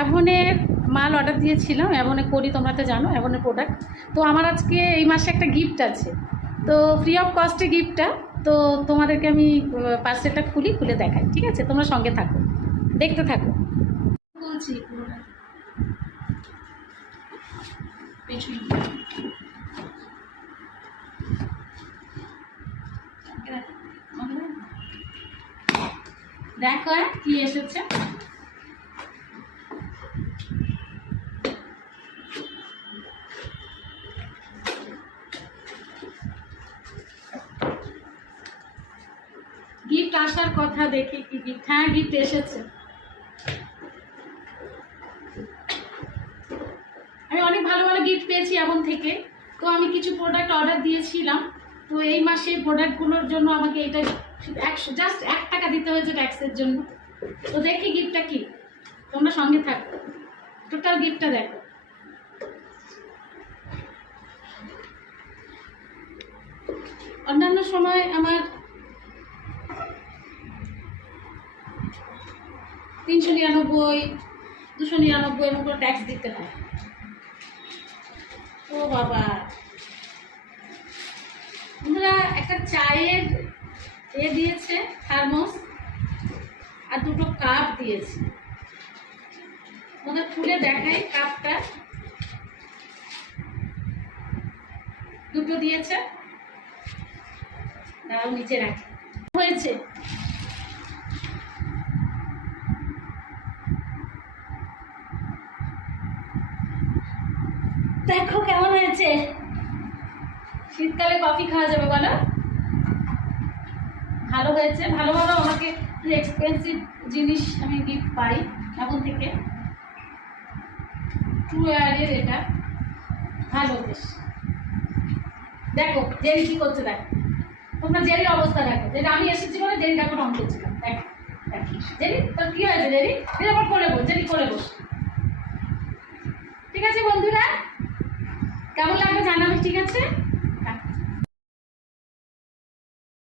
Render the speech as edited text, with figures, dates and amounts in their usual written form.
অ্যাভনের মাল অর্ডার দিয়েছিলাম, অ্যাভনে করি, তোমরা তো জানো অ্যাভনের প্রোডাক্ট। তো আমার আজকে এই মাসে একটা গিফট আছে, তো ফ্রি অফ কস্টে গিফটটা। তো তোমাদেরকে আমি পার্সেলটা খুলে দেখাই, ঠিক আছে? তোমরা সঙ্গে থাকো, দেখতে থাকো। বলছি দেখো কি এসেছে। গিফট আসার কথা, দেখি কি গিফট। হ্যাঁ, গিফট এসেছে। আমি অনেক ভালো ভালো গিফট পেয়েছি এখন থেকে। তো আমি কিছু প্রোডাক্ট অর্ডার দিয়েছিলাম, তো এই মাসে প্রোডাক্টগুলোর জন্য আমাকে এটা জাস্ট 1 টাকা দিতে হয়েছে ট্যাক্সের জন্য। তো দেখি গিফটটা কি, তোমরা সঙ্গে থাকো, টোটাল গিফটটা দেখো। অন্যান্য সময় আমার 399, 299 এর মতো ট্যাক্স দিতে হয়। ও বাবা, বন্ধুরা একটা চায়ের দিয়েছে থার্মোস, আর 2টো কাপ দিয়েছে। ওদের খুলে দেখাই কাপটা। 2টো দিয়েছে, দাঁড়াও নিচে রাখি। হয়েছে দেখো কেমন হয়েছে। শীতকালে কফি খাওয়া যাবে বলো? ভালো হয়েছে, ভালো ভালো আমাকে এক্সপেন্সিভ জিনিস আমি গিফট পাই এখন থেকে। ট্রু এয়ারের এটা ভালো বেশ। দেখো জেরি কি করছে, দেখো তোমরা জেরির অবস্থা দেখো। যেটা আমি এসেছি বলে জেরি দেখো অন করছিলাম। দেখো জেরি, তোর কি হয়েছে জেরি? এরকম করে বস, জেরি করে বস। ঠিক আছে বন্ধুরা, কেমন লাগবে জানাবে, ঠিক আছে?